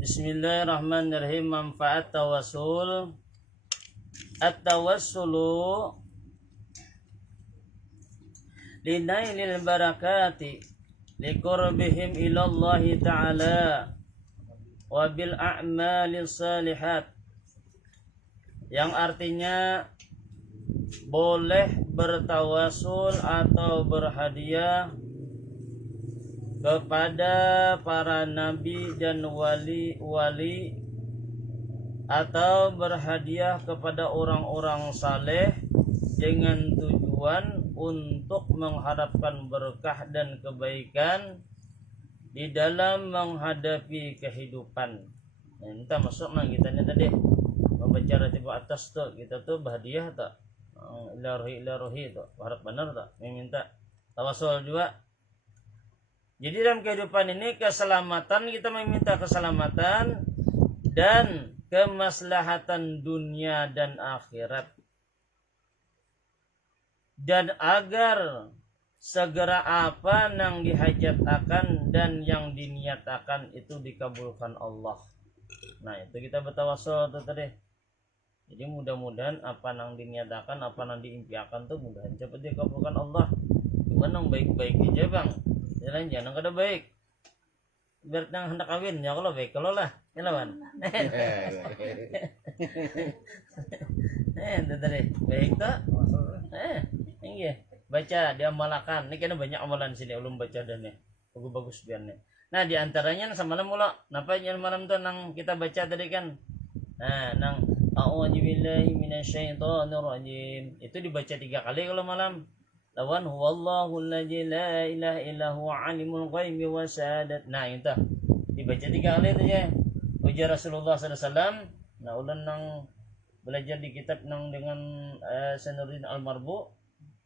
Bismillahirrahmanirrahim. Manfaat tawassul. At-tawassulu linailil barakati liqurbihim ilallahi ta'ala wa bil a'mali salihat, yang artinya boleh bertawasul atau berhadiah kepada para nabi dan wali-wali, atau berhadiah kepada orang-orang saleh dengan tujuan untuk mengharapkan berkah dan kebaikan di dalam menghadapi kehidupan. Nah, kita masuk nang kita tadi membaca ratib atas tuh, kita tuh berhadiah tak ilahi tuh, harap benar tak meminta tawasul juga. Jadi dalam kehidupan ini keselamatan, kita meminta keselamatan dan kemaslahatan dunia dan akhirat, dan agar segera apa yang dihajatakan dan yang diniatakan itu dikabulkan Allah. Nah, itu kita bertawasul tuh tadi. Jadi mudah-mudahan apa yang diniatakan, apa yang diimpiakan tuh mudahan cepat dikabulkan Allah. Cuman yang baik-baik aja bang, jangan kada baik. Biar nang hendak kawin ya kalau baik kalau lah ya lawan itu tadi baik tak iya baca diamalkan. Ini kena banyak amalan sini ulun baca dan nih bagus biar nih. Nah diantaranya semalam mula napa yang malam tuh nang kita baca tadi kan, nah nang a'udzubillahi minasyaitonirrajim itu dibaca 3 kali kalau malam. Lawan huwallahu alladzi la ilaha illa huwa alimul ghaibi wasyahadat. Nah itu dibaca 3 kali itu ya. Ujar Rasulullah SAW. Nah ulan nang belajar di kitab nang dengan Sanuddin Al-Marbu,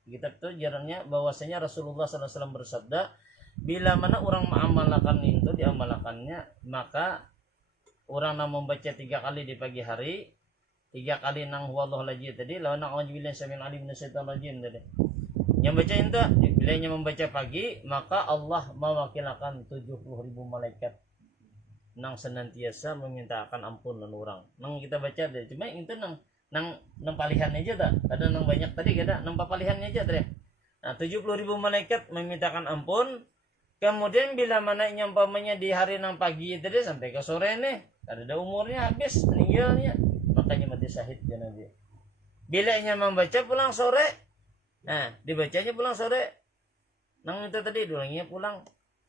kitab itu jarangnya bahwasanya Rasulullah SAW bersabda, bila mana orang mengamalkan itu diamalkannya, maka orang yang membaca 3 kali di pagi hari, 3 kali nang huwallahu alladzi tadi, lawan a'udzubillahi samil alim minasyaitonir rajim tadi. Yang baca itu, bilanya membaca pagi, maka Allah mewakilkan 70.000 malaikat nang senantiasa memintakan ampun dan orang. Nang kita baca deh, cuma itu nang palihan aja tak, ada nang banyak tadi kada, nang palihan aja tadi. Nah, 70.000 malaikat memintakan ampun. Kemudian bila mana nyampamanya di hari nang pagi tadi sampai ke sore nih, ada umurnya habis meninggalnya, makanya mati syahid ya Nabi. Bila nya membaca pulang sore, nah dibacanya pulang sore, nang itu tadi dulangnya pulang,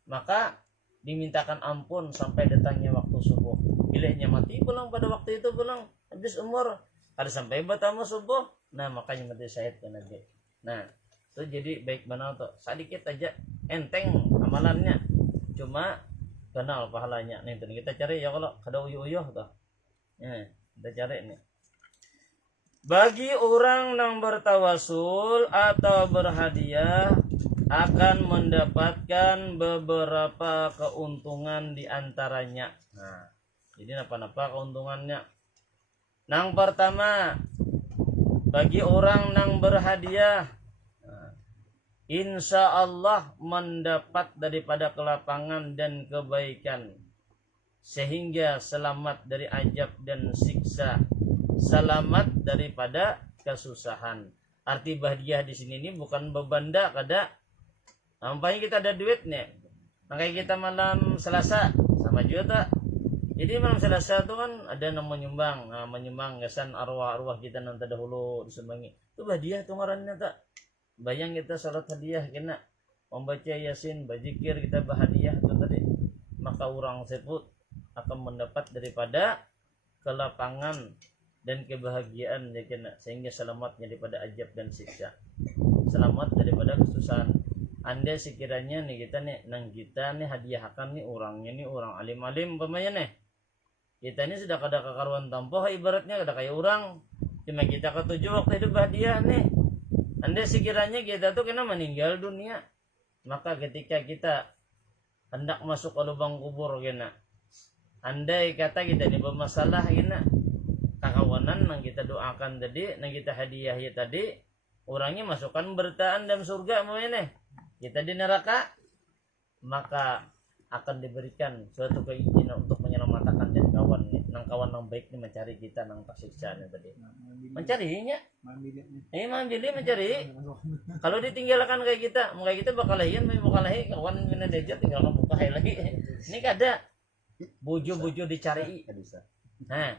maka dimintakan ampun sampai datangnya waktu subuh. Bilanya mati pulang pada waktu itu pulang habis umur, ada sampai batama subuh, nah makanya mati syahid kan nanti. Nah itu jadi baik benar tuh, sedikit aja enteng amalannya, cuma kenal pahalanya. Nih kita cari ya kalau kada uyuh tuh, kita cari nih. Bagi orang yang bertawasul atau berhadiah akan mendapatkan beberapa keuntungan diantaranya. Nah, jadi apa keuntungannya? Yang pertama, bagi orang yang berhadiah, insya Allah mendapat daripada kelapangan dan kebaikan, sehingga selamat dari azab dan siksa, selamat daripada kesusahan. Arti bahagia di sini ini bukan bebanda kada. Nampaknya kita ada duit nih. Makanya kita malam Selasa sama juga. Jadi malam Selasa itu kan ada yang menyumbang kesan arwah-arwah kita nanti dahulu disumbangi. Itu bahagia tuh ngarannya tak. Bayang kita salat hadiah kena membaca Yasin, berzikir kita bahagia itu tadi. Maka orang tersebut akan mendapat daripada kelapangan dan kebahagiaan ya kena, sehingga selamatnya daripada azab dan siksa, selamat daripada kesusahan. Anda sekiranya nih kita nih nang kita nih hadiahkan nih orangnya nih orang alim-alim umpamanya nih, kita ini sudah kada kekaruan tampoh ibaratnya kada kayak orang, cuma kita ketujuh waktu hidup hadiah nih. Anda sekiranya kita tuh kena meninggal dunia, maka ketika kita hendak masuk ke lubang kubur kena, andai kata kita ini bermasalah kena, kakawanan yang kita doakan tadi, yang kita hadiah ya tadi, orangnya masukkan bertaan dalam surga mana kita di neraka, maka akan diberikan suatu keinginan untuk menyelamatkan nang baik ni mencari kita nang tersiksa tadi. Mencarinya. Mambili mencari. Kalau ditinggalkan kayak kita bakal lahian, bakal lahi kawan mina deja tinggal kamu buka lagi. Ini kada bojo-bojo dicari. Nah,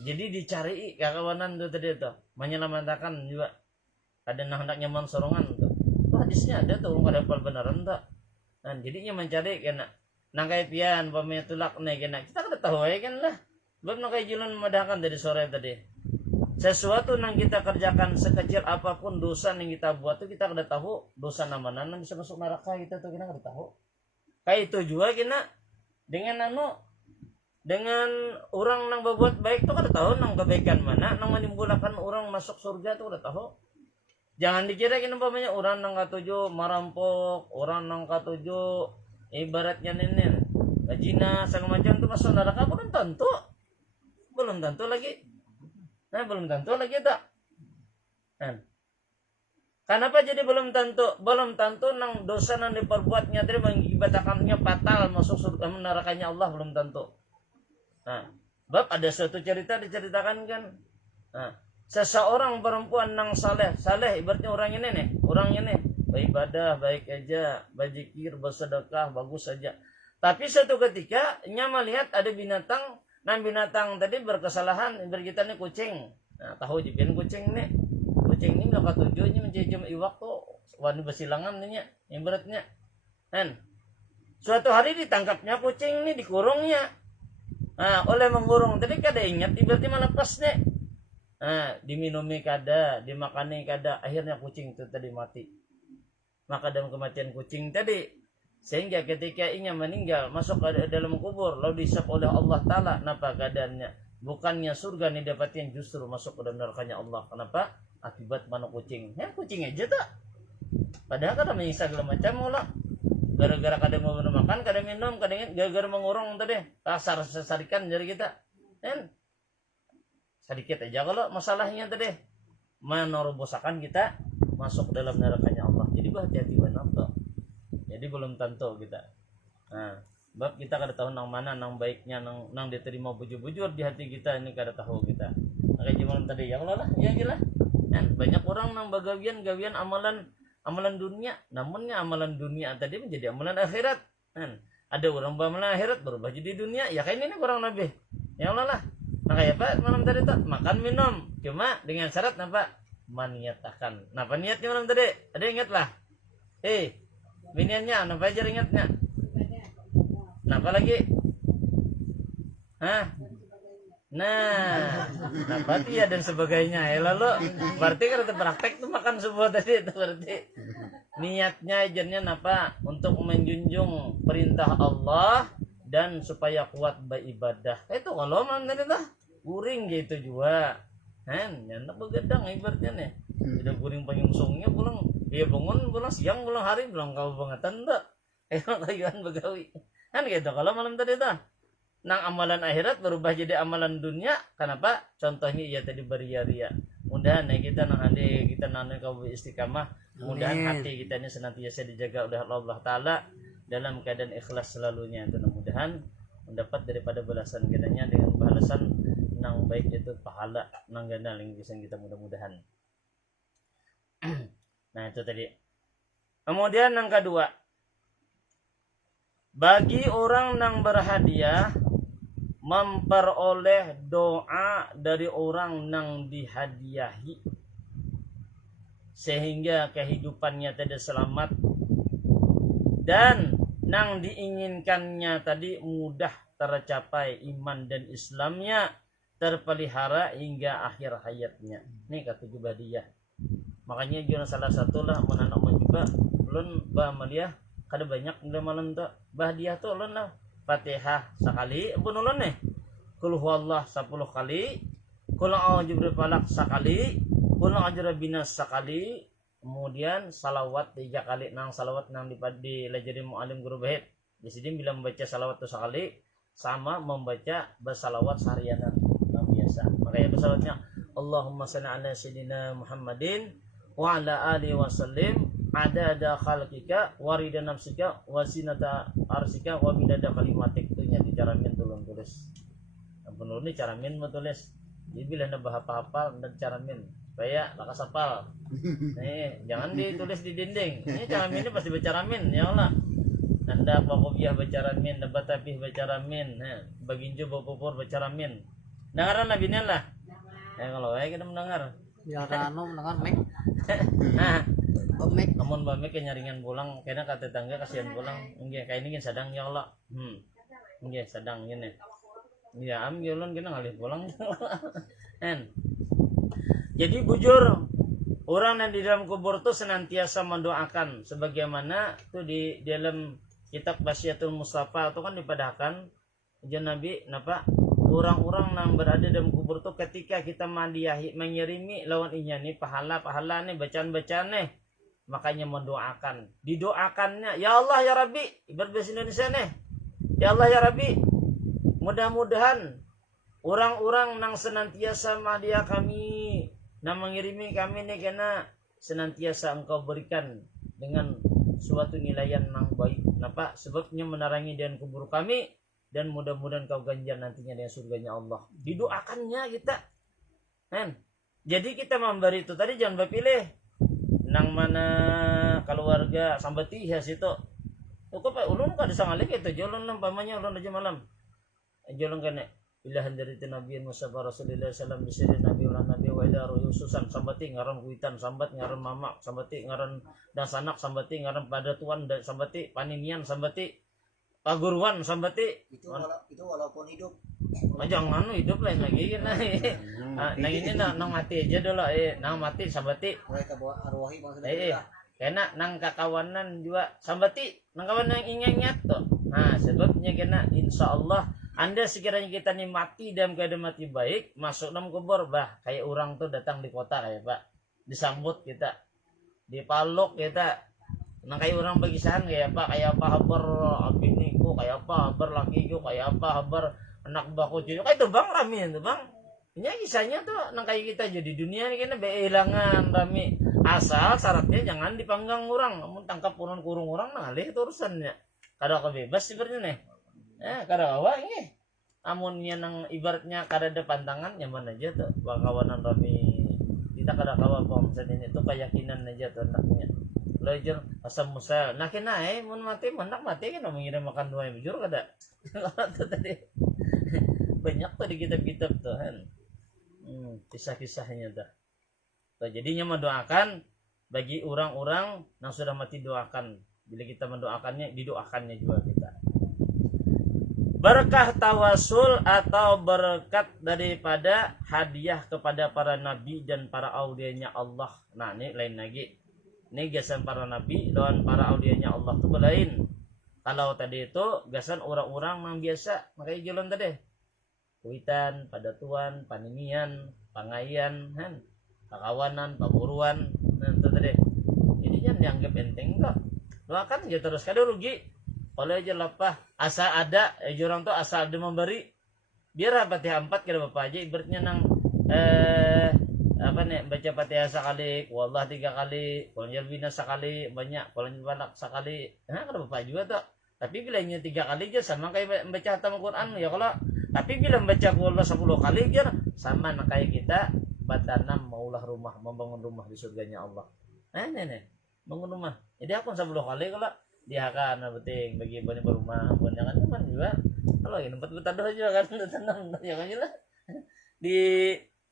jadi dicari kawanan tuh tadi tuh menyelamatkan juga. Ada hendaknya mensorongan tuh. Hadisnya ada tuh kada hafal beneran tuh. Nah, jadinya mencari kena nangkai pian pamnya tulak nih kena kita kada tahu ya kan lah. Belum nangkai jalan memadakan dari sore tadi. Sesuatu yang kita kerjakan sekecil apapun dosa yang kita buat tuh kita kada tahu dosa mana yang bisa masuk neraka kita tuh kita kada tahu. Kayak itu juga kena dengan orang yang berbuat baik tuh kada tahu nang kebaikan mana nang menimbulkan orang masuk surga tuh kada tahu. Jangan dikira kena umpamanya orang nang katuju marampok, orang nang katuju ibaratnya nenek bajina segala macam itu masuk neraka belum tentu lagi. Nah belum tentu lagi tak. Kenapa jadi belum tentu nang dosa nang diperbuatnya tadi mengibaratkannya fatal masuk surga nerakanya Allah belum tentu. Nah, bab ada suatu cerita diceritakan kan. Nah, seseorang perempuan nang saleh ibaratnya orangnya nih beribadah baik aja, berzikir, bersedekah bagus saja. Tapi suatu ketika nya melihat ada binatang tadi berkesalahan kita nih kucing. Nah, tahu jipian kucing nih maka tujuannya mencium iwak tuh warna bersilangan nih ibaratnya. Kan suatu hari ditangkapnya kucing nih dikurungnya. Nah, oleh mengurung tadi kada ingat ibaratnya melepas nih. Nah, diminumi kada, dimakani kada, akhirnya kucing itu tadi mati. Maka dalam kematian kucing tadi, sehingga ketika ia meninggal masuk ke dalam kubur, lalu dihisap oleh Allah Ta'ala, kenapa keadaannya? Bukannya surga nih dapatnya justru masuk ke dalam nerakanya Allah. Kenapa? Akibat mana kucing? Ya kucing aja tak. Padahal kada menyiksa segala macam lah. Gara-gara kada mau makan, kada minum, kada ingin, gara-gara mengurung tadi, kasar sesarikan dari kita. Kan? Sedikit aja kalau masalahnya tadi menerobosakan kita masuk dalam nerakanya Allah. Jadi hati-hati benar tuh. Jadi belum tentu kita. Nah, bab kita kada tahu nang mana nang baiknya nang diterima bujur-bujur di hati kita ini kada tahu kita. Kayak gimana tadi ya Allah lah, ya gila. Kan banyak orang nang bagawian amalan dunia, namunnya amalan dunia tadi menjadi amalan akhirat. Kan ada orang amalan akhirat berubah jadi dunia. Ya kayak ini kurang lebih. Ya Allah lah. Makanya apa malam tadi tuh makan minum cuma dengan syarat apa maniatakan. Napa niatnya malam tadi? Ada ingat lah. Niatnya napa aja ingatnya? Napa lagi? Hah? Nah, napa ya dan sebagainya. Ya lalu berarti kan praktek tuh makan subuh tadi itu berarti niatnya ajarnya napa untuk menjunjung perintah Allah dan supaya kuat beribadah. Itu kalau malam tadi tuh guring gitu juga nyandak begadang ibaratnya nih udah guring penyungsungnya pulang dia bangun pulang siang pulang hari pulang kau bangetan tak kayuan begawi kan gitu. Kalau malam tadi tuh nang amalan akhirat berubah jadi amalan dunia. Kenapa? Contohnya ya tadi beria-ria. Mudahan kita nang ade kita nang kau istiqamah. Mudahan hati kita ini senantiasa dijaga oleh Allah Ta'ala dalam keadaan ikhlas selalunya. Itu mudahan mendapat daripada balasan kitanya dengan balasan nang baik itu pahala nang ganda yang bisa kita mudah-mudahan. Nah itu tadi. Kemudian yang kedua, bagi orang nang berhadiah memperoleh doa dari orang nang dihadiahi sehingga kehidupannya tidak selamat dan nang diinginkannya tadi mudah tercapai iman dan Islamnya terpelihara hingga akhir hayatnya. Ini kata Jubadiyah. Makanya jangan salah satu lah menanak juga ulun bah maliah kada banyak udah malam tuh bahdiah tuh ulun lah Fatihah sekali pun ulun nih. Qul huwallah 10 kali, qul a'udzu birabbil falaq sekali, qul a'udzu birabbin nas sekali, kemudian salawat 3 kali. Nang salawat nang dilajari muallim guru bait. Di sini bila membaca salawat itu sekali sama membaca bersalawat seharian biasa. Makanya bersalawatnya Allahumma shalli ala sayyidina Muhammadin wa ala alihi wasallim adada khalqika wa rida nafsika wa zinata arsika wa midada kalimatik. Itu nya dicaranya tulung tulis. ampun ulun ni caramin mo tulis. Jadi bila na bahapa-hafal dan caramin supaya lakas hafal. Jangan ditulis di dinding. Ini caramin ini pasti bacaramin ya Allah. Anda pakobiyah bacaramin, nabatapih bacaramin, baginjo bapupur bacaramin. Dengaran Nabi lah. Kalau kita mendengar. Ya anu mendengar mek. Mek. Amun bamek nyaringan pulang, kena kata tetangga kasihan pulang. Nggih, kayak ini kan sedang ya Allah. Nggih, sedang gini. Ya am yolon kena ngalih pulang. Jadi bujur orang yang di dalam kubur itu senantiasa mendoakan sebagaimana itu di dalam kitab Basyiatul Mustafa itu kan dipadahkan Nabi napa orang-orang yang berada dalam kubur itu ketika kita mandiahi mengirimi lawan inya nih pahala nih bacaan nih makanya mendoakan didoakannya ya Allah ya Rabbi ibarat bahasa Indonesia nih ya Allah ya Rabbi mudah-mudahan orang-orang yang senantiasa mandiah kami yang mengirimi kami nih karena senantiasa engkau berikan dengan suatu nilai yang baik kenapa sebabnya menarangi dan kubur kami dan mudah-mudahan kau ganjar nantinya dengan surganya Allah didoakannya kita jadi kita memberi itu tadi jangan berpilih nang mana keluarga sambati ya situ kok pak ulun kada sangali gitu jalan lampamanya ulun aja malam jalan kene ilahan dari Nabi Musa Rasulullah sallam disini Nabi ulah Nabi wa ila rususan sambati ngaran kuitan sambat ngaran mamak sambati ngaran dan sanak sambati ngaran pada tuan dan sambati paninian sambati paguruan sambati itu walaupun hidup jangan hidup lain lagi nah ini nang mati aja dulu nang mati sambati mereka bawa arwahi maksudnya kena nang kakawanan juga sambati nang kawan yang ingat tuh nah sebabnya kena insyaallah Anda sekiranya kita nih mati dalam keadaan mati baik masuk dalam kubur bah kayak orang tuh datang di kota kayak Pak disambut kita dipaluk kita nang kayak orang bagisan kayak Pak kayak apa habar abiniku kayak apa habar lakiku kayak apa habar anak baku cucu kayak itu bang rami itu bang ini kisahnya tuh nang kayak kita jadi dunia ini kena behilangan rami asal syaratnya jangan dipanggang orang namun tangkap orang kurung orang nah itu urusannya kada kebebas sebenarnya nih kada awak ini amunnya nang ibaratnya kada ada pantangan nyaman aja tuh kawanan rami kita kada kawa pom misalnya itu keyakinan aja tuh anaknya belajar asam musa nah kena mun mati menak mati kan mengira makan dua bujur kada tuh tadi banyak tuh di kitab-kitab tuh kan kisah-kisahnya tuh jadinya mendoakan bagi orang-orang yang sudah mati doakan bila kita mendoakannya didoakannya juga kita berkah tawasul atau berkat daripada hadiah kepada para nabi dan para aulianya Allah. Nah ini lain lagi. Ini gasan para nabi dan para aulianya Allah itu lain. Kalau tadi itu gasan orang-orang yang biasa makanya jalan tadi. Kuitan, padatuan, paninian, pangayan, kakawanan, paburuan, nah itu tadi. Jadi jangan dianggap enteng kok. Doakan aja terus kada rugi. Kalau aja lapah asal ada orang tuh asal ada memberi biar Fatihah 4 kira bapak aja ibaratnya nang apa nih baca Fatihah sekali wallah 3 kali kolonjal bina sekali banyak kolonjal balak sekali kada bapak juga tuh tapi bila nya 3 kali aja sama kayak membaca hatam Quran ya kalau tapi bila membaca wallah 10 kali aja sama kayak kita batanam maulah rumah membangun rumah di surganya Allah nih bangun rumah jadi aku 10 kali kalau dia akan penting bagi banyak berumah jangan cuman juga kalau ini tempat bertadoh juga kan tenang ya kan lah di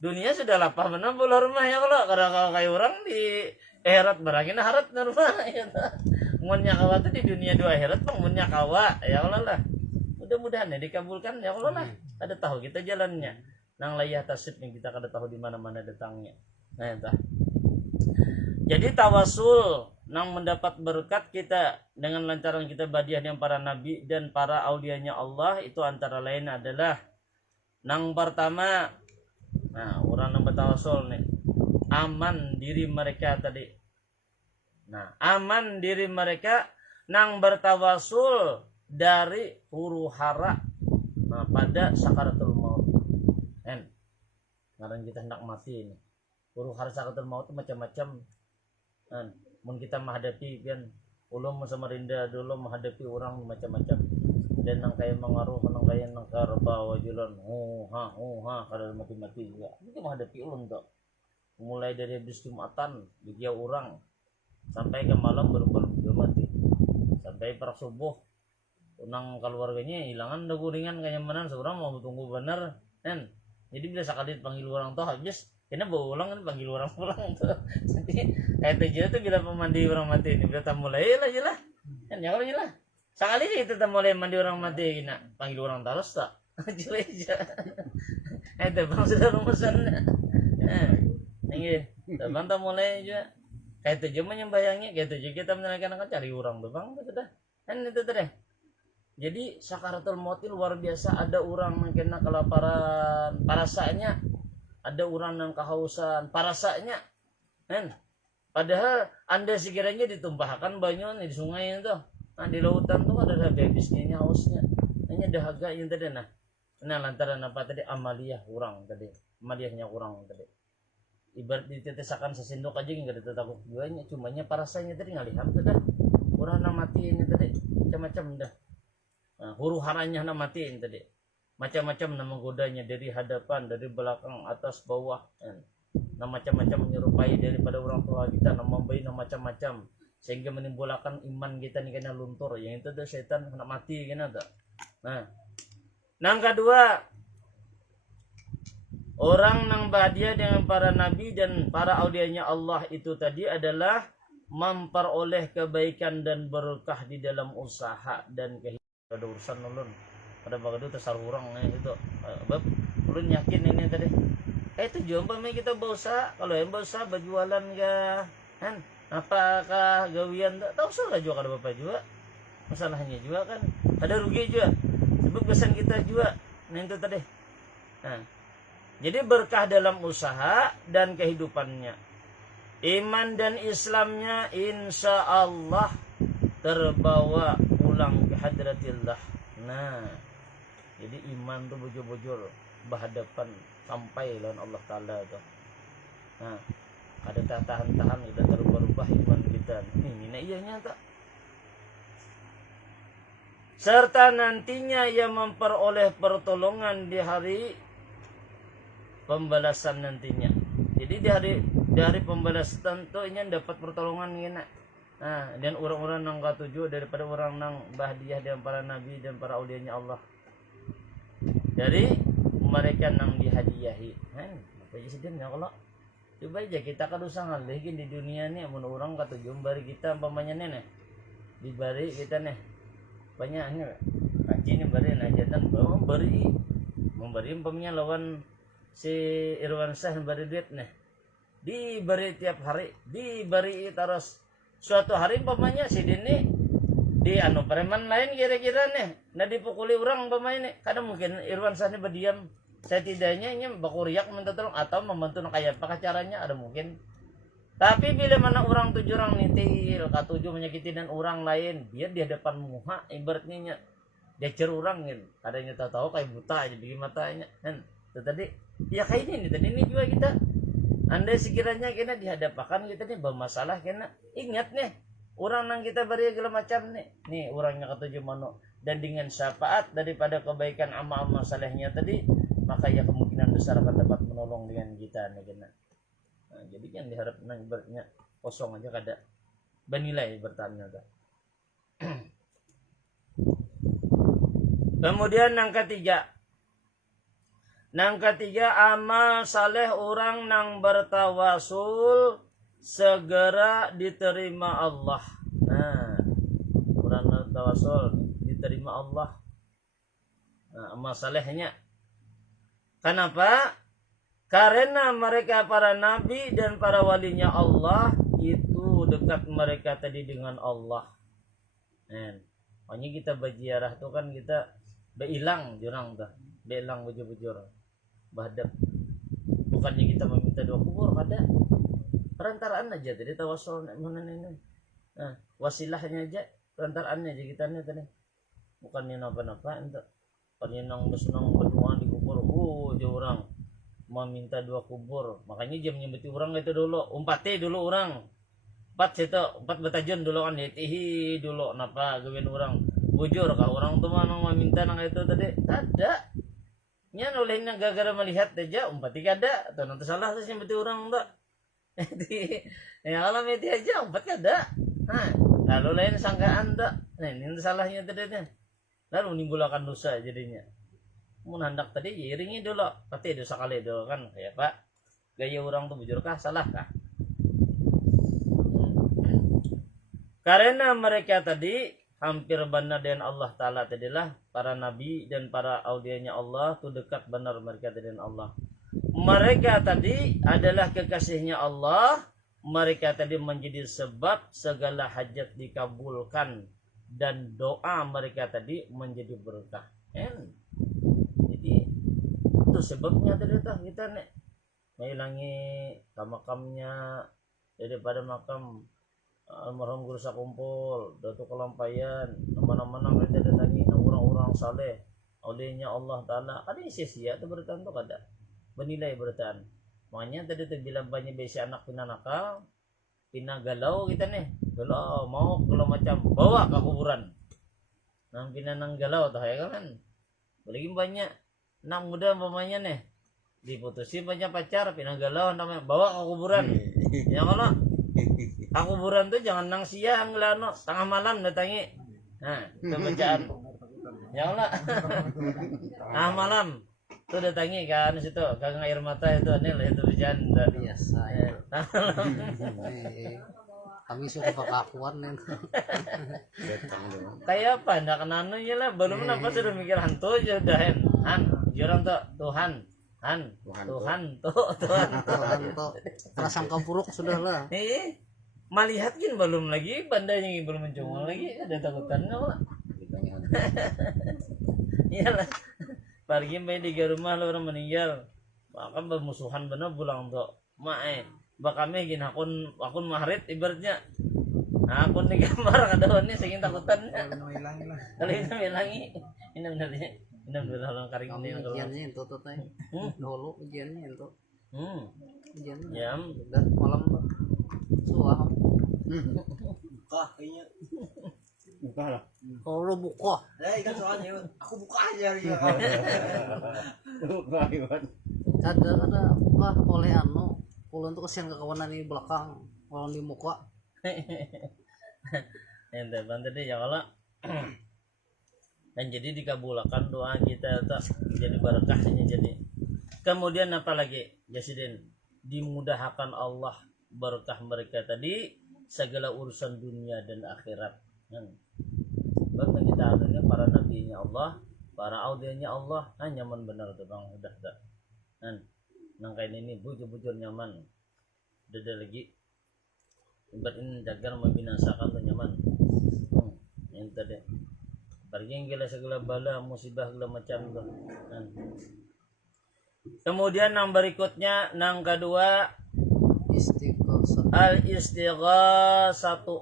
dunia sudah lapah benar bola rumah ya kalau kayak orang di akhirat barangin harat rumah ya munnya kawa tuh di dunia dua akhirat bang munnya kawa ya Allah lah mudah-mudahan ya dikabulkan ya Allah lah ada tahu kita jalannya nang layah tasib yang kita kada tahu di mana-mana datangnya nah entah jadi tawasul nang mendapat berkat kita dengan lantaran kita badiah dengan para nabi dan para aulianya Allah itu antara lain adalah nang pertama nah orang yang bertawasul nih aman diri mereka tadi nah aman diri mereka nang bertawasul dari huru hara nah pada sakaratul maut ngaran kita hendak mati ini huru hara sakaratul maut itu macam-macam mun kita menghadapi kan ulum samarinda dulu menghadapi orang macam-macam dan nang kaya mengaruh nang kaya nang karabawa jalan ha kada mati-mati juga itu menghadapi ulun tuh mulai dari habis Jumatan dia orang sampai ke malam baru dia mati sampai para subuh unang keluarganya hilangan udah kuringan kenyamanan seorang mau tunggu bener kan jadi bila sekali panggil orang tuh habis kena bawa ulang kan panggil orang pulang tuh jadi kayak tujuh tuh bila pemandi orang mati ini bila tak mulai lah jelah kan ya kalau jelah sekali itu tak mulai mandi orang mati kena panggil orang terus tak jelah aja itu bang sudah rumusan ini bang tak mulai juga kayak tujuh menyembayangnya kayak tujuh kita menanyakan akan cari orang tuh bang sudah kan itu tuh deh. Jadi sakaratul maut luar biasa ada orang yang kena kelaparan parasanya ada orang yang kehausan parasanya kan padahal anda sekiranya ditumpahkan banyak di sungai itu nah di lautan tuh ada habisnya hausnya hanya dahaga yang tadi nah lantaran apa tadi amaliyah kurang tadi amaliyahnya kurang tadi ibarat ditetesakan sesendok aja nggak ada takut juanya cumanya parasanya tadi ngalihan tuh dah orang yang mati ini tadi macam-macam dah. Nah, huru haranya nak matiin tadi macam-macam nama godanya dari hadapan dari belakang atas bawah nah macam-macam menyerupai daripada orang tua kita nama bayi nama macam-macam sehingga menimbulkan iman kita ni kena luntur yang itu tuh setan nak mati kena tak nah yang kedua orang yang bahagia dengan para nabi dan para aulianya Allah itu tadi adalah memperoleh kebaikan dan berkah di dalam usaha dan kehidupan ada urusan ulun pada bagadu tersaru orang itu bab ulun yakin ini tadi itu jumpa kita berusaha kalau yang berusaha berjualan ke kan apakah gawian tak tahu salah juga ada bapak juga masalahnya juga kan ada rugi juga sebab kesan kita juga itu tadi nah jadi berkah dalam usaha dan kehidupannya iman dan Islamnya insya Allah terbawa pulang ke hadratillah. Nah, jadi iman tuh bujur-bujur berhadapan sampai lawan Allah Taala tuh. Nah, ada tahan-tahan udah terubah-ubah iman kita. Ini iyanya tak. Serta nantinya ia memperoleh pertolongan di hari pembalasan nantinya. Jadi di hari pembalasan tuh ini dapat pertolongan ini. Nah, dan orang-orang yang ketujuh daripada orang yang bahagia dan para nabi dan para aulianya Allah dari mereka yang dihadiahi apa aja sedihnya kalau coba aja kita kan usah ngalihin di dunia nih menurut orang ketujuh bari kita umpamanya nih dibari kita nih banyaknya kaji nih bari najatan bawa memberi umpamanya lawan si Irwan Syah bari duit nih diberi tiap hari diberi terus suatu hari umpamanya si Dini di preman lain kira-kira nih nah dipukuli orang umpamanya nih kadang mungkin Irwan Syah ini berdiam setidaknya ini bakuriak minta tolong atau membantu kayak apa caranya ada mungkin tapi bila mana orang tujuh orang nitil katujuh menyakitin orang lain dia di hadapan muha ibaratnya dia cer orang gitu kadangnya tahu kayak buta aja bikin matanya kan itu tadi ya kayak ini tadi ini juga kita anda sekiranya kena dihadapkan kita nih bermasalah kena ingat nih orang yang kita beri segala macam nih orangnya ketujuh mano dan dengan syafaat daripada kebaikan amal-amal salehnya tadi maka ya kemungkinan besar akan dapat menolong dengan kita nih kena nah, jadi kan diharap ibaratnya kosong aja kada bernilai bertanya tuh. Kemudian yang ketiga amal saleh orang nang bertawasul segera diterima Allah. Nah, orang bertawasul diterima Allah. Nah, amal salehnya. Kenapa? Karena mereka para nabi dan para walinya Allah itu dekat mereka tadi dengan Allah. Makanya kita berziarah tuh kan kita beilang jurang tuh, beilang bujur-bujur. Bahadap bukannya kita meminta doa kubur ada perantaraan aja tadi tawasul mana ini nah wasilahnya aja perantaraannya aja kita nih tadi bukannya napa-napa untuk penyenang bersenang berdoa di kubur jauh orang meminta doa kubur makanya jam nyebeti orang itu dulu umpati dulu orang empat betajun dulu kan ditihi dulu napa gawin orang bujur kah orang tuh mana meminta nang itu tadi ada nya olehnya gara-gara melihat aja umpati kada atau nanti salah sih berarti orang tak jadi ya kalau meti aja umpat kada nah lalu lain sangkaan tak nah ini salahnya tadi lalu menimbulkan dosa jadinya mun hendak tadi ya iringi dulu pasti dosa kali dulu kan kayak pak gaya orang tuh bujur kah salah kah karena mereka tadi hampir benar dengan Allah Ta'ala tadilah para nabi dan para aulianya Allah tuh dekat benar mereka dengan Allah. Mereka tadi adalah kekasihnya Allah. Mereka tadi menjadi sebab segala hajat dikabulkan dan doa mereka tadi menjadi berkah. Jadi itu sebabnya tadi tuh kita nih menghilangi makamnya daripada makam almarhum guru sakumpul, Datuk Kelampayan, nama-nama mereka datangi orang-orang saleh, olehnya Allah Ta'ala. Ada sia-sia itu bertahan tuh kada bernilai bertahan. Makanya tadi tuh bilang banyak besi anak pina nakal, pina galau kita nih, galau mau kalau macam bawa ke kuburan. Nang pina nang galau tuh ya kan. Lagi banyak anak muda umpamanya nih diputusin banyak pacar, pina galau namanya bawa ke kuburan. Ya kalau kuburan tuh jangan nang siang lah no tengah malam datangi nah itu bacaan ya Allah tengah malam tuh datangi kan situ kagak air mata itu nih lah itu bacaan biasa ya. Kami sudah pakakuan nih. Kayak apa ndak kenanya lah belum apa sudah mikir hantu aja udah jurang tuh Tuhan Tuhan tuh prasangka buruk sudah lah. Melihat kan belum lagi bandanya belum mencungol lagi ada takutan nggak iyalah pergi main di rumah lo orang meninggal bahkan bermusuhan bener pulang tuh bakame gini akun mahrit ibaratnya akun di gambar ada nih saking takutan kalau itu hilangi ini benernya ini bener orang karing ini ujiannya itu tuh teh dulu ujiannya itu ujiannya ya udah malam suah buka kayaknya buka lah kalau buka kan soalnya aku buka aja ya buka ada buka oleh ulun tuh kesian kekawanan di belakang orang di muka ente bantu deh ya kalau dan jadi dikabulkan doa kita tak jadi berkahnya jadi kemudian apa lagi Jasidin dimudahkan Allah berkah mereka tadi segala urusan dunia dan akhirat bahkan kita adanya para nabinya Allah para audianya Allah nyaman benar tuh bang udah nang kain ini bujur-bujur nyaman udah ada lagi ibarat ini jagar membinasakan tuh nyaman yang tadi pergi yang gila segala bala musibah segala macam tuh kemudian yang berikutnya yang kedua al-istighasatu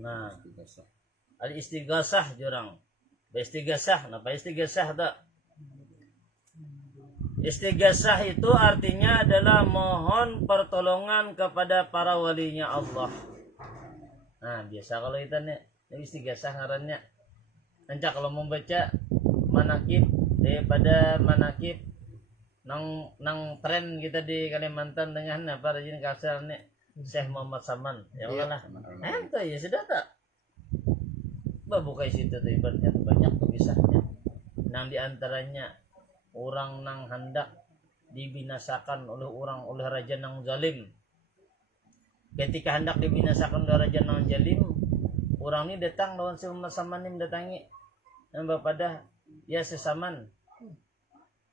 nah al-istighasah jurang istighasah napa istighasah tak istighasah itu artinya adalah mohon pertolongan kepada para walinya Allah nah biasa kalau itu nih istighasah ngarannya nanti kalau membaca manakib daripada manakib nang tren kita di Kalimantan dengan apa rajin kasar nih Syekh Muhammad Saman ya Allah ente ya sudah tak buka situ tuh ibaratnya banyak tulisannya nang diantaranya orang nang hendak dibinasakan oleh oleh raja nang zalim ketika hendak dibinasakan oleh raja nang zalim orang ini datang lawan Syekh Muhammad Saman ini datangi nambah pada ya sesaman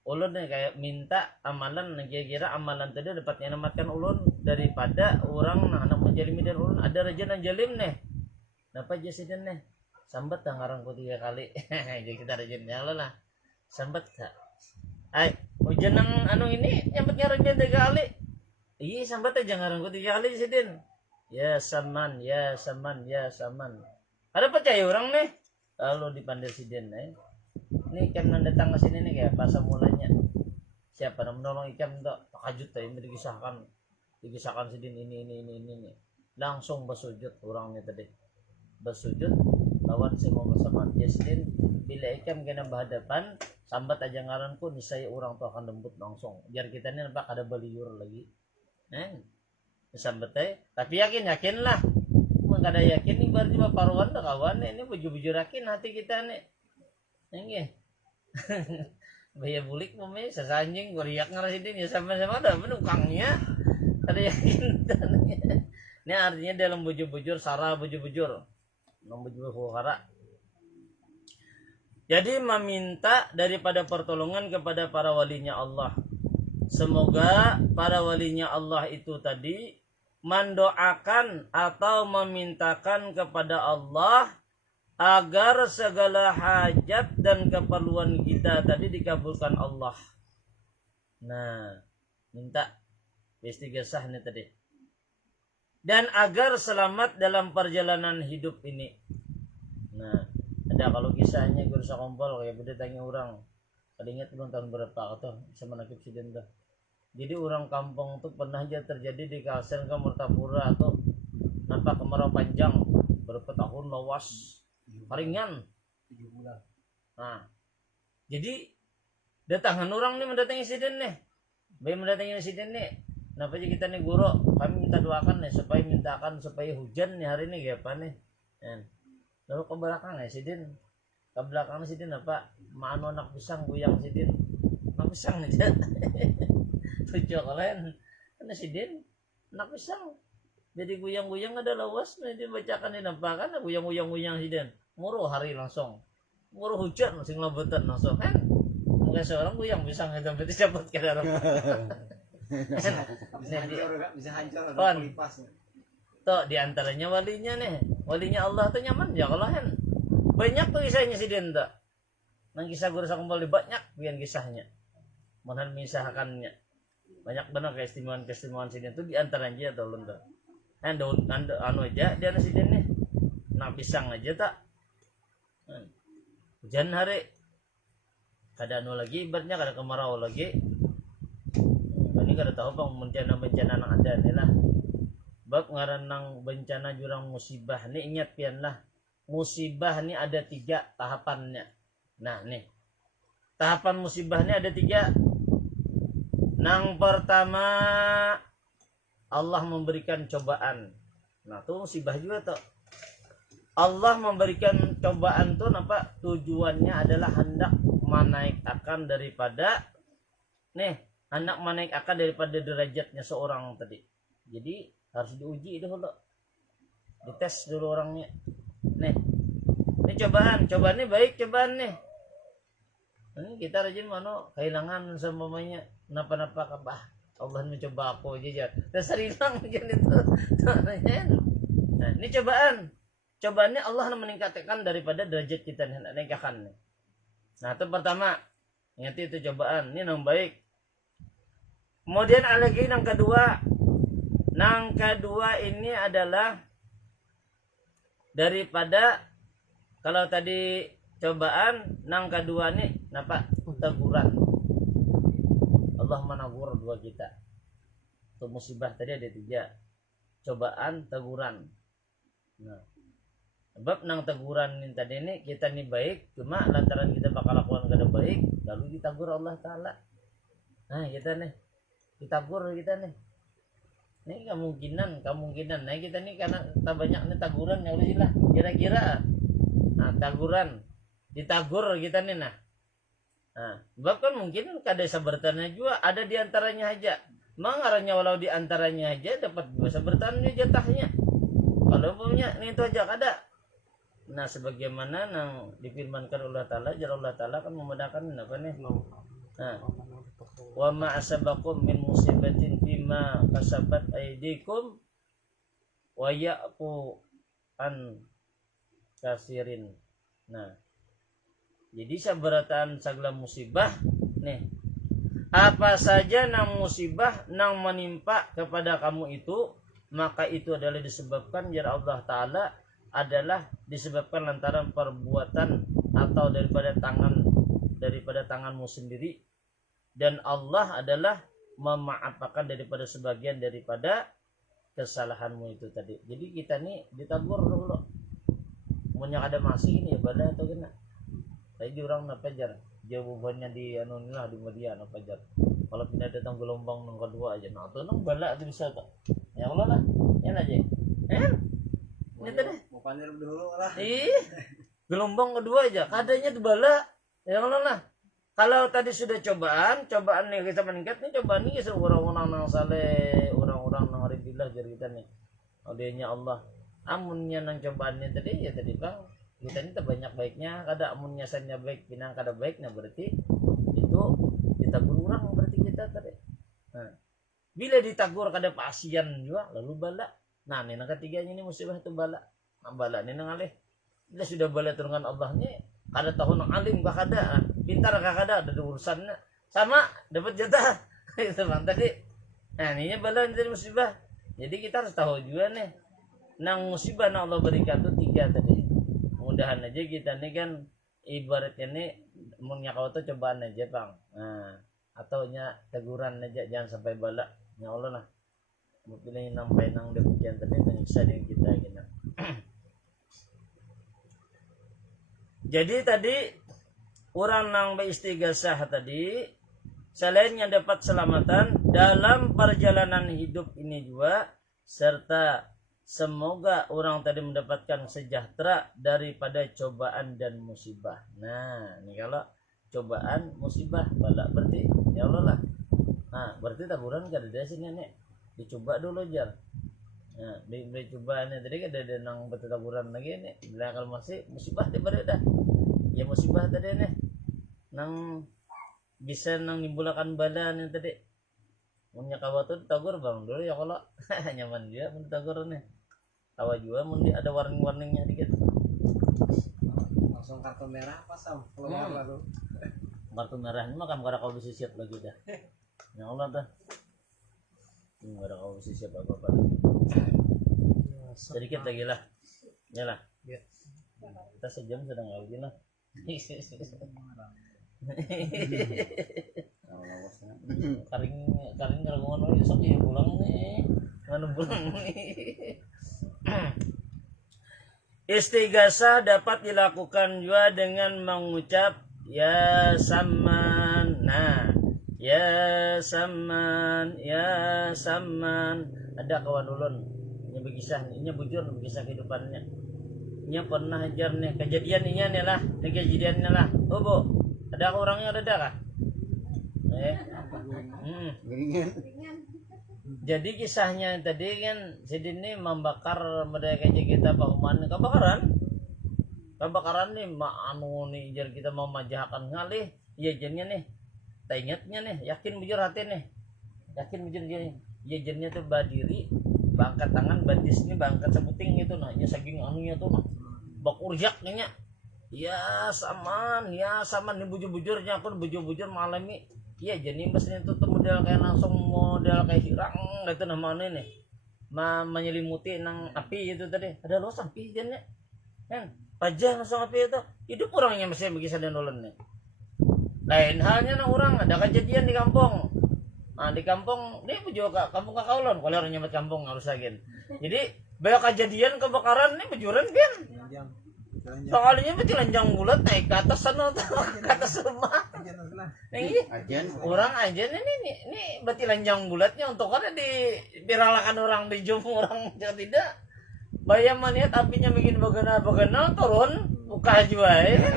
ulun kayak minta amalan kira-kira amalan tadi dapat menyelamatkan ulun daripada orang anak menjalimi dan ulun ada raja yang jalim nih kenapa jasiden nih sambat dah ngarang ku 3 kali jadi kita rajinnya lah sambat tak hujan yang ini nyambat ngarangnya 3 kali iya sambat aja ngarang ku 3 kali jasiden ya saman ada percaya orang nih lalu dipandai siden ini ikan yang datang ke sini nih kayak pas mulanya siapa yang menolong ikan itu takajut yang dikisahkan sidin ini langsung bersujud orangnya tadi bersujud kawan semua bersama Yasin bila ikan kena berhadapan sambat aja ngaranku niscaya orang tuh akan lembut langsung biar kita ini nampak ada baliur lagi sambat tapi yakin lah kada yakin nih berarti paruan dah kawan ini bujur-bujur yakin hati kita nih nggih bahaya bulik mamanya sasanjing goriak ngarasidin ya sama-sama ada menukangnya kada yakin ini artinya dalam bujur-bujur sara bujur-bujur membujur hara. Jadi meminta daripada pertolongan kepada para walinya Allah. Semoga para walinya Allah itu tadi mendoakan atau memintakan kepada Allah agar segala hajat dan keperluan kita tadi dikabulkan Allah. Nah, minta istighosah nih tadi. Dan agar selamat dalam perjalanan hidup ini. Nah, ada kalau kisahnya guru sakompol kayak beda tanya orang. Ada ingat belum tahun berapa atau sama nakib siden dah. Jadi orang kampung tuh pernah aja terjadi di Kalsen ke Mertapura atau nampak kemarau panjang berapa tahun lawas paringan 7 bulan. Nah, jadi datangan orang nih mendatangi siden nih. Baik mendatangi siden nih. Kenapa aja kita nih guru kami minta doakan nih supaya mintakan supaya hujan nih hari ini kayak apa nih lalu ke belakang ya sidin ke belakang sidin apa mano anak pisang guyang sidin anak pisang nih tujuh kalian karena sidin anak pisang jadi guyang-guyang ada lawas nih dibacakan di nampakan guyang-guyang sidin muruh hari langsung muruh hujan langsung lebetan langsung kan mungkin seorang guyang pisang itu berarti dapat kita Bisa hancur Pon. lipas. Tuh diantaranya walinya Allah tuh nyaman ya kalau kan banyak tuh kisahnya si Denda nang kisah guru sakumpul banyak pian kisahnya mohon misahkannya banyak benar keistimewaan si Denda tuh diantaranya tuh lunda anu aja dia si Denda nih nak pisang aja tak hujan hari kada anu lagi ibaratnya kada kemarau lagi ini kada tahu bang bencana nang ada nih lah bab ngaran nang bencana jurang musibah nih ingat pian lah musibah nih ada 3 tahapannya. Nah nih tahapan musibah nih ada 3. Nang pertama Allah memberikan cobaan. Nah tuh musibah juga tuh Allah memberikan cobaan tuh apa tujuannya adalah hendak menaikkan daripada hendak menaikkan daripada derajatnya seorang tadi. Jadi harus diuji dulu, dites dulu orangnya. Ini cobaan nih baik cobaan nih. Ini kita rajin mana kehilangan semuanya napa-napa kabah. Allah mencoba aku aja. Dasar hilang aja itu. Nah ini cobaannya Allah meningkatkan daripada derajat kita nih naikkan nih. Nah itu pertama, ingat itu cobaan. Ini yang baik. Kemudian lagi yang kedua ini adalah daripada kalau tadi cobaan nang kedua nih napa teguran Allah menegur dua kita itu musibah tadi ada 3 cobaan teguran. Nah sebab nang teguran ini tadi ini kita nih baik cuma lantaran kita bakal lakukan kada baik lalu ditegur Allah Ta'ala. Nah kita nih ditegur kita nih ini kemungkinan nah kita nih karena tak banyak nih taguran ya udah kira-kira nah taguran ditagur kita nih nah bahkan mungkin kada sabertannya juga ada diantaranya aja mengarahnya walau diantaranya aja dapat 2 sabertannya jatahnya kalau punya nih itu aja kada. Nah sebagaimana nang difirmankan Allah Ta'ala jar Allah Ta'ala kan memudahkan apa nih wa ma asabakum min musibatin bima kasabat aydikum wa ya'fu an kasirin. Nah jadi sabaratan sagala musibah nih apa saja nang musibah nang menimpa kepada kamu itu maka itu adalah disebabkan jar Allah Ta'ala adalah disebabkan lantaran perbuatan atau daripada tanganmu sendiri dan Allah adalah memaafkan daripada sebagian daripada kesalahanmu itu tadi. Jadi kita nih ditegur dulu Munnya kada masih ini ya bala atau kena. Tadi orang nak pajar. Jawabannya di anu lah di media nak pajar. Kalau pindah datang gelombang yang kedua aja, nah tuh nang bala tu bisa tak? Ya Allah lah, ya aja. Ini tadi. Mau panir dulu lah. Gelombang kedua aja, kadanya tuh bala. Ya Allah lah. Kalau tadi sudah cobaan nih kita meningkat nih cobaan nih orang-orang nang saleh, orang-orang nang aribillah jadi kita nih. Adanya Allah. Amunnya nang cobaan ini tadi ya tadi bang, kita ini banyak baiknya, kada amunnya sanya baik, pinang kada baik, nah berarti itu ditagur orang berarti kita tadi. Nah, bila ditagur kada pasian juga lalu bala. Nah, ini yang ketiganya ini musibah itu bala. Nah, bala ini nang alih. Bila sudah bala dengan Allah ni, kada tahu nang alim kah kada, pintar kah kada, ada urusannya. Sama dapat jatah. Itu bang tadi. Nah, ini bala ini musibah. Jadi kita harus tahu juga nih. Nang musibah nang Allah berikan itu 3 tadi. Mudahan aja kita nih kan ibaratnya nih munnya kau tuh cobaan aja bang. Nah, atau nya teguran aja jangan sampai bala. Ya Allah lah. Mungkin sampai nang demikian tadi menyiksa dengan kita gitu. Jadi tadi orang nang beristighasah tadi selain yang dapat selamatan dalam perjalanan hidup ini juga serta semoga orang tadi mendapatkan sejahtera daripada cobaan dan musibah. Nah, ini kalau cobaan musibah bala berarti ya Allah lah. Nah, berarti taburan kada ada sini nih. Dicoba dulu jar. Nah, di cobaannya tadi kada ada nang betul taburan lagi nih. Bila kalau masih musibah daripada dah. Ya musibah tadi nih. Nang bisa nang nimbulakan badan yang tadi. Munya kawa tuh tagur bang dulu ya kalau nyaman dia mun tagur nih. Tawa juga mun ada warning-warningnya dikit. Langsung kartu merah pasang keluar lalu. Kartu merah ini mah kada kau bisa siap lagi dah. Ya Allah dah. Ini kada kau bisa siap apa-apa. Sedikit lagi lah. Ya lah. Kita sejam sedang lagi lah. Karing kalau ngono sok ya pulang nih. Mana pulang nih. Istighasah dapat dilakukan juga dengan mengucap ya Saman. Nah, ya Saman, ya Saman. Ada kawan ulun nya berkisah, nya bujur berkisah kehidupannya. Nya pernah ajar nih kejadian nih lah, kejadiannya lah. Oh, Bu. Ada orangnya ada kah? Jadi kisahnya tadi kan Sidini membakar mereka kita pakuman kebakaran nih anu nih jar kita mau majahkan ngalih ya jennya nih tak ingatnya nih yakin bujur hati nih yakin bujur nih ya jennya tuh berdiri bangkat tangan batis nih bangkat sebuting itu nah ya saking anunya tuh nah bakurjak nih ya saman nih bujur-bujurnya aku bujur-bujur malami iya jadi mesinnya itu model kayak langsung model kayak hirang gitu namanya nih menyelimuti nang api itu tadi ada luas api jennya kan pajah langsung api itu hidup orangnya mesti begitu dan ulun nih lain halnya nang orang ada kejadian di kampung nah di kampung ini juga kampung kakaulan kalau orang nyampe kampung harus lagi jadi banyak kejadian kebakaran nih bujuran kan soalnya mesti lanjang bulat naik ke atas sana ke atas rumah nih orang aja ini berarti lanjang bulatnya untuk karena dipiralakan orang di jumlah orang tidak bayang maniat apinya bikin bagana turun buka juga ya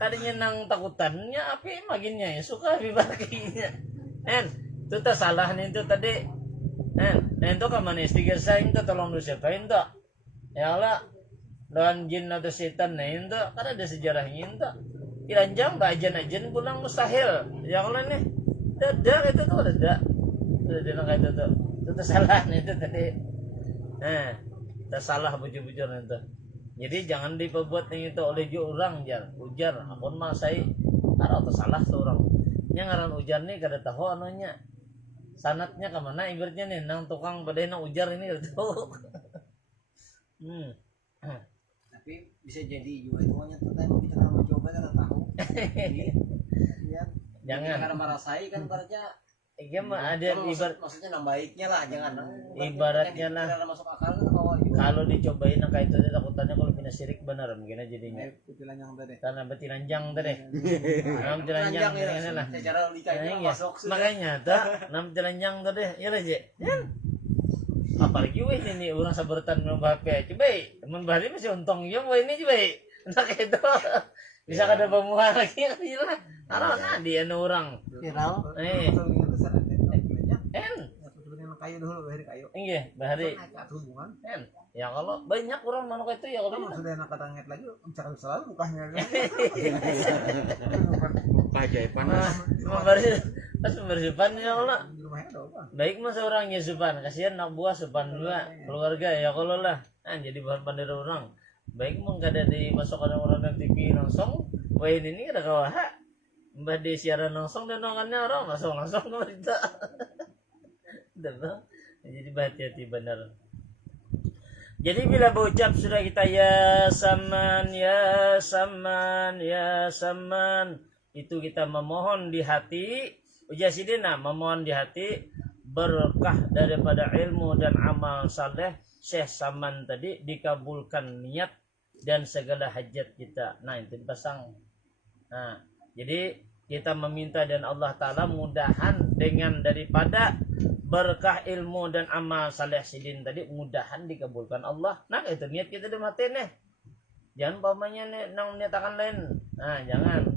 kadangnya nang takutannya api makinnya ya suka api baginya itu tak salah nih itu tadi nah itu kaman istighasah itu tolong disiapain tuh ya Allah lawan jin atau setan nah itu karena ada sejarahnya itu ilanjang ajan pulang mustahil ya Allah nih dadak itu tuh dadak kayak itu salah nih itu tadi kita salah bujur-bujur itu jadi jangan diperbuat yang itu oleh orang ujar akun mah saya atau salah seorang yang ngaran ujar nih kada tahu anunya sanatnya kemana ibaratnya nih nang tukang badai nang ujar ini kada tahu tapi bisa jadi juga itu hanya tentang kita nggak mencoba kita tahu. Jangan. Jangan. Karena merasai kan berarti Iya mah ada ibarat maksudnya nang baiknya lah, jangan Ibaratnya yang lah. tidak masuk akal kan bawa juga. kalau dicobain nah kayak itu dia takutannya kalau pindah syirik bener mungkin jadinya. Putilan yang tadi. Karena betilanjang tadi. Nam telanjang Telanjang ya, ini lah. secara logika Nah, itu iya. masuk sudah. Makanya tak nam telanjang tadi ya lah je. Apalagi weh ini orang sabertan nombah HP. Coba teman bahari masih untung ya weh ini coba. Nah kayak itu. Bisa kada pemuhan lagi ya lah. Karena dia orang. Viral. Kayu dulu, bahari kayu. Iya, bahari. Naik hubungan. Ya kalau banyak orang manuk itu ya kalau Sudah enak kata ngeliat lagi, bicara selalu mukanya. Ajaib panas. Pas membersihkan ya Allah. Di rumahnya ada apa? Baik mas orang ya supan, kasihan anak buah supan juga keluarga ya kalau lah. Jadi bahan pandai orang. Baik mung kada dimasukkan orang dan TV langsung. Wah ini kada kawah. Mbah di siaran langsung dan nongannya orang langsung ke berita. Jadi hati-hati benar. Jadi bila berucap sudah kita ya saman ya saman ya saman, itu kita memohon di hati. Ujasidina memohon di hati berkah daripada ilmu dan amal saleh Syekh Saman tadi, dikabulkan niat dan segala hajat kita. Nah itu dipasang. Nah jadi kita meminta dan Allah Ta'ala mudahan dengan daripada berkah ilmu dan amal saleh sidin tadi, mudahan dikabulkan Allah. Nah itu niat kita di mati nih. Jangan pamannya nih nang niatakan lain. Nah jangan.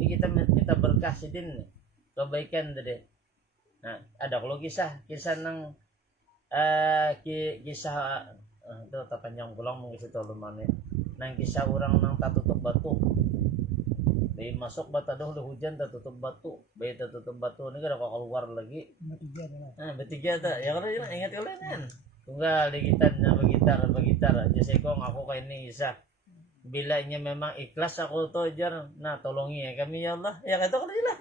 Ini kita minta berkah sidin nih. Kebaikan tadi. Nah ada kalau kisah nang kisah itu tak panjang pulang mungkin situ lumane. Nang kisah orang nang tak tutup batu. Bayi masuk bata dah hujan tak tutup batu. Bayi tak tutup batu ni kada keluar lagi. Bertiga tak. Ya kalau ingat kalian kan. Tunggal di gitar. Jadi kong aku kayak ini kisah. Bila nya memang ikhlas aku tu jar. Nah tolongi ya kami ya Allah. Ya kata kalau lah.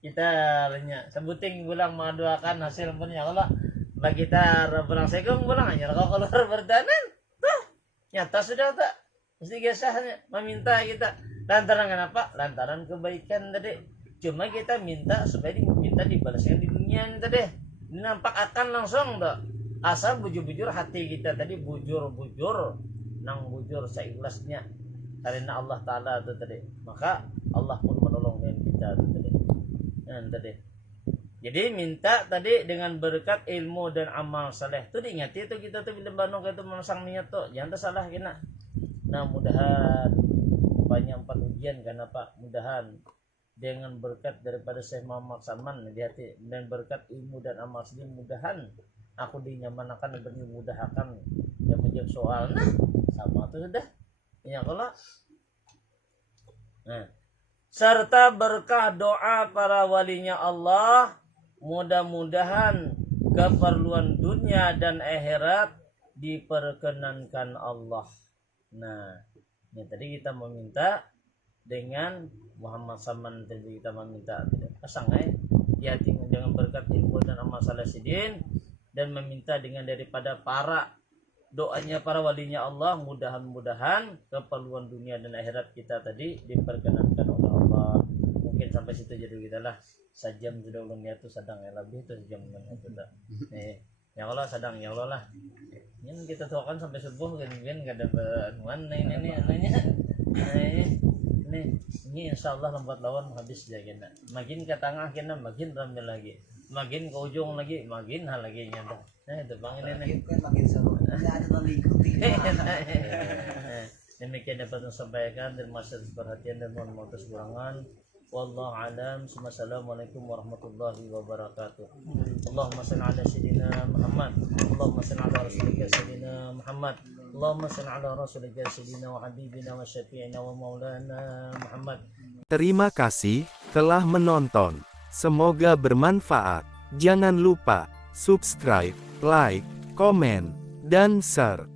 Kita lenya sebuting gulang mendoakan hasil pun ya Allah. Bagi kita berang segong gulang hanya kalau keluar berdanan. Tuh nyata sudah tak. Mesti gesahnya meminta kita. Lantaran kenapa? Lantaran kebaikan tadi. Cuma kita minta supaya diminta dibalaskan di dunia ini tadi. Nampak akan langsung tak. Asal bujur-bujur hati kita tadi bujur-bujur nang bujur seikhlasnya karena Allah Ta'ala itu tadi. Maka Allah pun menolong dengan kita itu tadi. Tadi. Jadi minta tadi dengan berkat ilmu dan amal saleh. Itu diingati itu kita tuh bila banung itu memasang niat tuh. Jangan salah kena. Nah mudahan banyak 4 ujian kenapa mudahan dengan berkat daripada Syekh Muhammad Saman di hati dan berkat ilmu dan amal saleh mudahan aku dinyamanakan dan dimudahkan dan menjawab soal. Nah sama itu sudah ya kalau nah serta berkah doa para walinya Allah, mudah-mudahan keperluan dunia dan akhirat diperkenankan Allah. Nah ini tadi kita meminta dengan Muhammad Saman tadi kita meminta pasang di hati dengan berkat ilmu dan amal saleh sidin, dan meminta dengan daripada para doanya para walinya Allah, mudahan-mudahan keperluan dunia dan akhirat kita tadi diperkenankan oleh Allah. Mungkin sampai situ jadi kita lah. Sejam sudah ulangnya itu sedang ya lebih itu sejam ulangnya itu dah. Ya Allah sedang ya Allah lah. Ini kita tuakan sampai subuh kan gak ada banuan ini insya Allah lembat lawan habis ya kena. Makin ke tengah kena makin ramai lagi. Makin ke ujung lagi makin hal lagi nyata. Nah itu bang ini Kan makin seru. Ada yang diikuti. Demikian dapat disampaikan. Terima kasih perhatian dan mohon maaf atas kekurangan. Wallahu a'lam. Assalamualaikum warahmatullahi wabarakatuh. Allahumma shalli ala sayyidina Muhammad. Allahumma shalli ala rasulika sayyidina Muhammad. Allahumma shalli ala rasulika sayyidina wa habibina wa syafi'ina wa maulana Muhammad. Terima kasih telah menonton. Semoga bermanfaat. Jangan lupa subscribe, like, komen, dan share.